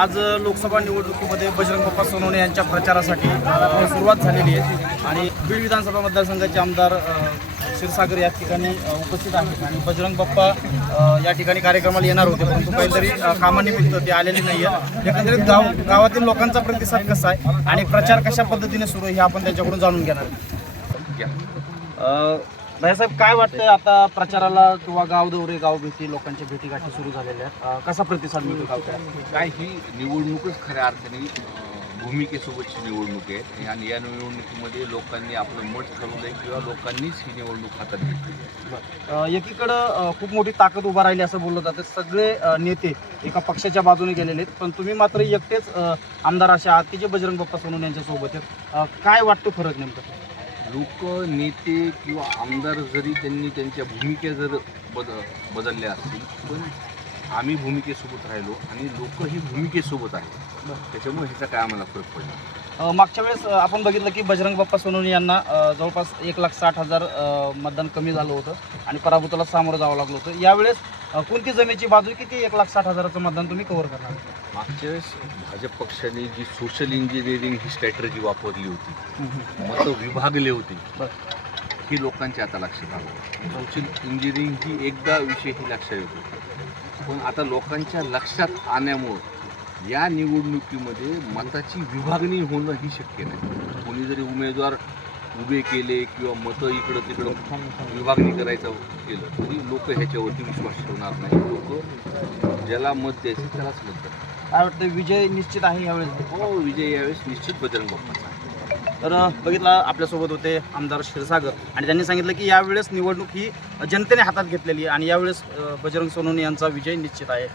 आज लोकसभा निवडणुकीमध्ये बजरंग बाप्पा सोनवणे यांच्या प्रचारासाठी सुरुवात झालेली आहे. आणि बीड विधानसभा मतदारसंघाचे आमदार क्षीरसागर या ठिकाणी उपस्थित आहेत. आणि बजरंग बाप्पा या ठिकाणी कार्यक्रमाला येणार होते. परंतु काहीतरी कामानिमित्त ते आलेले नाही आहेत एकंदरीत गाव गावातील लोकांचा प्रतिसाद कसा आहे? आणि प्रचार कशा पद्धतीने सुरू आहे हे आपण त्यांच्याकडून जाणून घेणार भाईसाहेब काय वाटतंय आता प्रचाराला किंवा गाव दौरे गाव भेटी लोकांच्या भेटीगाठी सुरू झालेल्या आहेत? अ, कसा प्रतिसाद मिळतो गावच्या काय ही निवडणूकच खऱ्या अर्थाने अं, भूमिकेसोबतची निवडणूक आहे. आणि या निवडणुकीमध्ये लोकांनी आपलं मत ठरवलंय किंवा लोकांनीच ही निवडणूक हातात घेतली अ, एकीकडं अ, खूप मोठी ताकद उभा राहिली असं बोललं जातं. सगळे अ, नेते एका पक्षाच्या बाजूने गेलेले आहेत. पण तुम्ही मात्र एकटेच अ, आमदार असे आहात की जे बजरंग बाप्पा सोनवणे यांच्या सोबत आहेत? अ, काय वाटतं फरक नेमकं? लोक नेते किंवा आमदार जरी त्यांनी त्यांच्या भूमिका जर बद बदलल्या असतील पण आम्ही भूमिकेसोबत राहिलो आणि लोक ही भूमिकेसोबत आहेत त्याच्यामुळे ह्याचा काय आम्हाला फरक पडला मागच्या वेळेस आपण बघितलं की बजरंग बाप्पा सोनवणे यांना जवळपास एक लाख साठ हजार मतदान कमी झालं होतं आणि पराभूताला सामोरं जावं लागलं होतं. यावेळेस कोणती जमेची बाजू आहे की ते एक लाख साठ हजाराचं मतदान तुम्ही कव्हर करणार? मागच्या वेळेस भाजप पक्षाने जी सोशल इंजिनिअरिंग ही स्ट्रॅटर्जी वापरली होती मतं विभागले होते. ही लोकांच्या आता लक्षात आलं सोशल इंजिनिअरिंग ही एकदा विषय ही लक्षात येतो. पण आता लोकांच्या लक्षात आल्यामुळं या निवडणुकीमध्ये मताची विभागणी होणं ही शक्य नाही. कोणी जरी उमेदवार उभे केले किंवा मतं इकडं तिकडं विभागणी करायचं केलं तरी लोक ह्याच्यावरती विश्वास ठेवणार नाही. लोक ज्याला मत द्यायचं त्यालाच मत काय वाटतं विजय निश्चित आहे यावेळेस? हो विजय यावेळेस निश्चित बजरंग बाप्पाचा तर बघितला आपल्यासोबत होते आमदार क्षीरसागर. आणि त्यांनी सांगितलं की यावेळेस निवडणूक ही जनतेने हातात घेतलेली आहे आणि यावेळेस बजरंग सोनवणे यांचा विजय निश्चित आहे.